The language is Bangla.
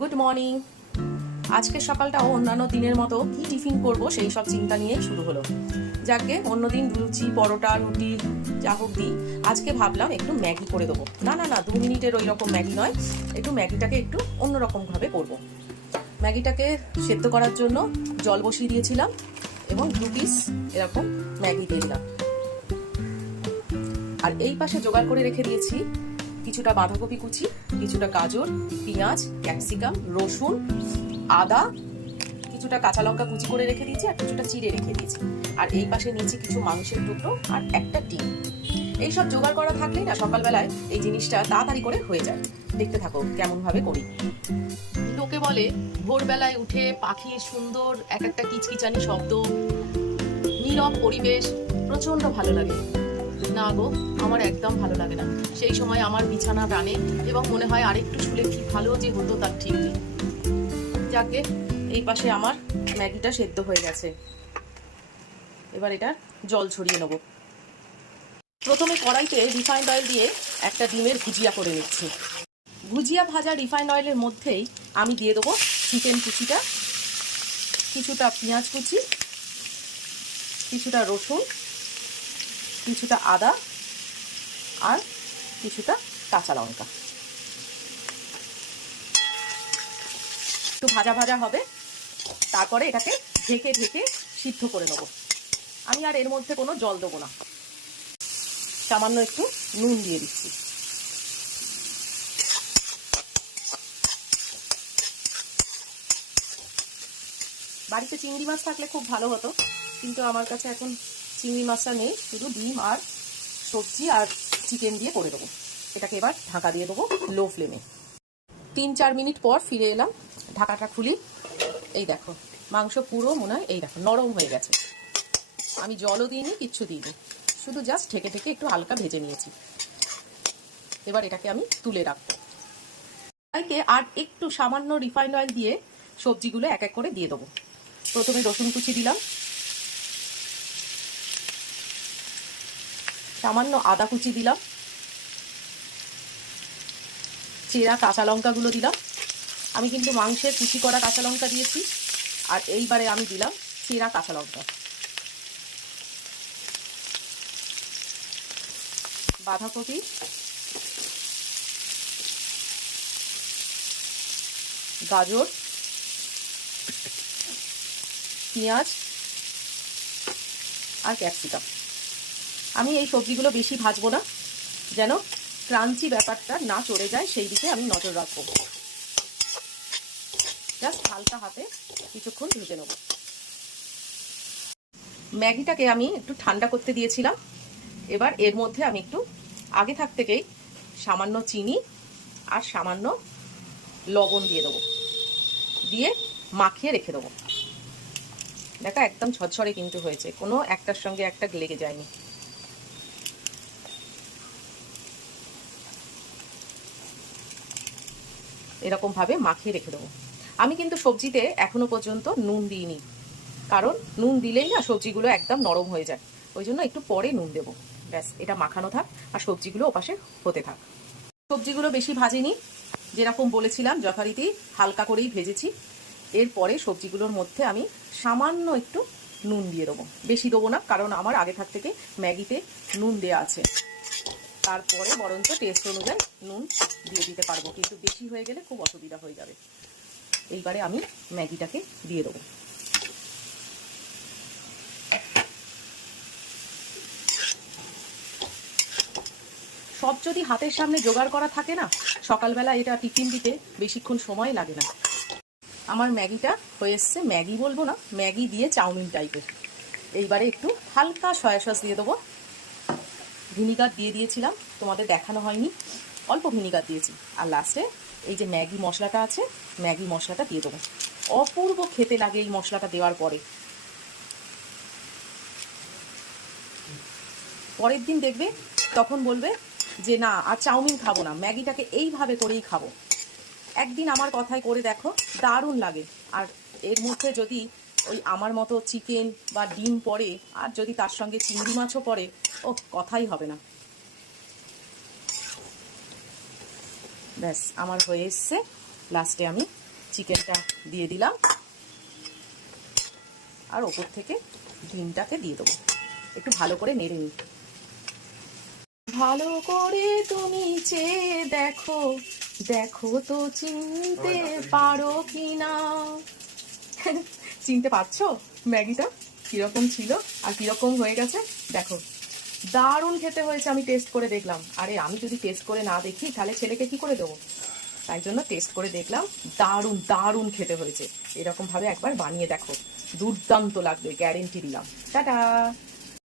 গুড মর্নিং আজকের সকালটাও অন্যান্য দিনের মতো কি টিফিন করব সেই সব চিন্তা নিয়ে শুরু হলো। যাকে অন্যদিন লুচি, পরোটা, রুটি, যা হোক দিই, আজকে ভাবলাম একটু ম্যাগি করে দেবো। না না না, দু মিনিটের ওই রকম ম্যাগি নয়, একটু ম্যাগিটাকে একটু অন্যরকমভাবে করব। ম্যাগিটাকে সেদ্ধ করার জন্য জল বসিয়ে দিয়েছিলাম এবং দু পিস এরকম ম্যাগি দিয়ে দিলাম। আর এই পাশে জোগাড় করে রেখে দিয়েছি কিছুটা বাঁধাকপি কুচি, কিছুটা গাজর, পেঁয়াজ, ক্যাপসিকাম, রসুন, আদা, কিছুটা কাঁচা লঙ্কা কুচি করে রেখে দিয়েছি আর কিছুটা চিড়ে রেখে দিয়েছি। আর এই পাশে নিয়েছি কিছু মাংসের টুকরো আর একটা ডিম। এইসব জোগাড় করা থাকলেই না সকালবেলায় এই জিনিসটা তাড়াতাড়ি করে হয়ে যায়। দেখতে থাকো কেমন ভাবে করি। লোকে বলে, ভোরবেলায় উঠে পাখির সুন্দর এক একটা কিচকিচানি শব্দ, নীরব পরিবেশ প্রচণ্ড ভালো লাগে। না গো, আমার একদম ভালো লাগে না। সেই সময় আমার বিছানা টানে এবং মনে হয় আরেকটু শুলে কি ভালো যে হতো তার ঠিক নেই। যাকে, এই পাশে আমার ম্যাগিটা সেদ্ধ হয়ে গেছে। এবার এটা জল ছড়িয়ে নেব। প্রথমে কড়াইতে রিফাইন্ড অয়েল দিয়ে একটা ডিমের ভুজিয়া করে নিচ্ছি। ভুজিয়া ভাজা রিফাইন্ড অয়েলের মধ্যেই আমি দিয়ে দেবো চিকেন কুচিটা, কিছুটা পেঁয়াজ কুচি, কিছুটা রসুন কিছুটা আদা আর কিছুটা কাঁচা লঙ্কা। একটু ভাজা ভাজা হবে, তারপরে এটাকে ঢেকে ঢেকে সিদ্ধ করে নেব। আমি আর এর মধ্যে কোনো জল দেবো না। সামান্য একটু নুন দিয়ে দিচ্ছি। বাড়িতে চিংড়ি মাছ থাকলে খুব ভালো হতো, কিন্তু আমার কাছে এখন চিংড়ি মাছটা নেই, শুধু ডিম আর সবজি আর চিকেন দিয়ে করে দেবো। এটাকে এবার ঢাকা দিয়ে দেবো লো ফ্লেমে তিন চার মিনিট পর ফিরে এলাম, ঢাকাটা খুলি। এই দেখো, মাংস পুরো মনে হয় এই দেখো, নরম হয়ে গেছে। আমি জলও দিইনি, কিচ্ছু দিইনি। শুধু জাস্ট ঢেকে ঢেকে একটু হালকা ভেজে নিয়েছি। এবার এটাকে আমি তুলে রাখব। কড়াইতে আর একটু সামান্য রিফাইন্ড অয়েল দিয়ে সবজিগুলো এক এক করে দিয়ে দেবো। প্রথমে রসুন কুচি দিলাম সামান্য আদা কুচি দিলাম। চেরা কাঁচা লঙ্কাগুলো দিলাম। আমি কিন্তু মাংসের কুচি করা কাঁচা লঙ্কা দিয়েছি। আর এইবারে আমি দিলাম চেরা কাঁচা লঙ্কা। বাঁধাকপি। গাজর। পেঁয়াজ। আর ক্যাপসিকাম। আমি এই সবজিগুলো বেশি ভাজবো না। যেন ক্রাঞ্চি ব্যাপারটা না চড়ে যায়, সেই দিকে আমি নজর রাখব। জাস্ট হালকা হাতে কিছুক্ষণ ভেজে নেব। ম্যাগিটাকে আমি একটু ঠান্ডা করতে দিয়েছিলাম। এবার এর মধ্যে আমি একটু আগে থাক থেকেই সামান্য চিনি আর সামান্য লবণ দিয়ে দেবো। দিয়ে মাখিয়ে রেখে দেবো। দেখা, একদম ঝরঝরে কিন্তু হয়েছে। কোনো একটার সঙ্গে একটা লেগে যায়নি। এরকম ভাবে মাখিয়ে রেখে দেবো। আমি কিন্তু সবজিতে এখনও পর্যন্ত নুন দিইনি। কারণ নুন দিলেই না সবজিগুলো একদম নরম হয়ে যায়। ওই জন্য একটু পরে নুন দেবো। ব্যাস, এটা মাখানো থাক আর সবজিগুলো ওপাশে হতে থাক। সবজিগুলো বেশি ভাজিনি, যেরকম বলেছিলাম যথারীতি হালকা করেই ভেজেছি। এরপরে সবজিগুলোর মধ্যে আমি সামান্য একটু নুন দিয়ে দেবো। বেশি দেবো না, কারণ আমার আগে থাক থেকে ম্যাগিতে নুন দেওয়া আছে। তারপরে বরঞ্চ টেস্ট অনুযায়ী নুন দিয়ে দিতে পারব। কিন্তু বেশি হয়ে গেলে খুব অসুবিধা হয়ে যাবে। এইবারে আমি ম্যাগিটাকে দিয়ে দেবো। সব যদি হাতের সামনে জোগাড় করা থাকে না, সকালবেলা এটা টিফিন দিতে বেশিক্ষণ সময় লাগে না। আমার ম্যাগিটা হয়ে এসছে ম্যাগি বলব না, ম্যাগি দিয়ে চাউমিন টাইপের এইবারে একটু হালকা সয়া সস দিয়ে দেবো। ভিনিগার দিয়ে দিয়েছিলাম, তোমাদের দেখানো হয়নি। অল্প ভিনিগার দিয়েছি। আর লাস্টে এই যে ম্যাগি মশলাটা আছে, ম্যাগি মশলাটা দিয়ে দেবো। অপূর্ব খেতে লাগে এই মশলাটা দেওয়ার পরে। পরের দিন দেখবে, তখন বলবে যে, না, আর চাউমিন খাব না, ম্যাগিটাকে এইভাবে করেই খাব। একদিন আমার কথায় করে দেখো, দারুণ লাগে। আর এর মধ্যে যদি ওই আমার মতো চিকেন বা ডিম পড়ে আর যদি তার সঙ্গে চিংড়ি মাছও পড়ে ও কথাই হবে না। ব্যাস আমার হয়ে এসছে। লাস্টে আমি চিকেনটা দিয়ে দিলাম। আর ওপর থেকে ডিমটাকে দিয়ে দেবো। একটু ভালো করে নেড়ে নিই। ভালো করে তুমি চেয়ে দেখো দেখো তো চিনতে পারো কি না চিনতে পারছ? ম্যাগিটা কীরকম ছিল আর কীরকম হয়ে গেছে? দেখো, দারুণ খেতে হয়েছে, আমি টেস্ট করে দেখলাম। আরে, আমি যদি টেস্ট করে না দেখি, তাহলে ছেলেকে কি করে দেবো? তাই জন্য টেস্ট করে দেখলাম, দারুণ দারুণ খেতে হয়েছে। এরকমভাবে একবার বানিয়ে দেখো। দুর্দান্ত লাগবে গ্যারেন্টি দিলাম। টাটা!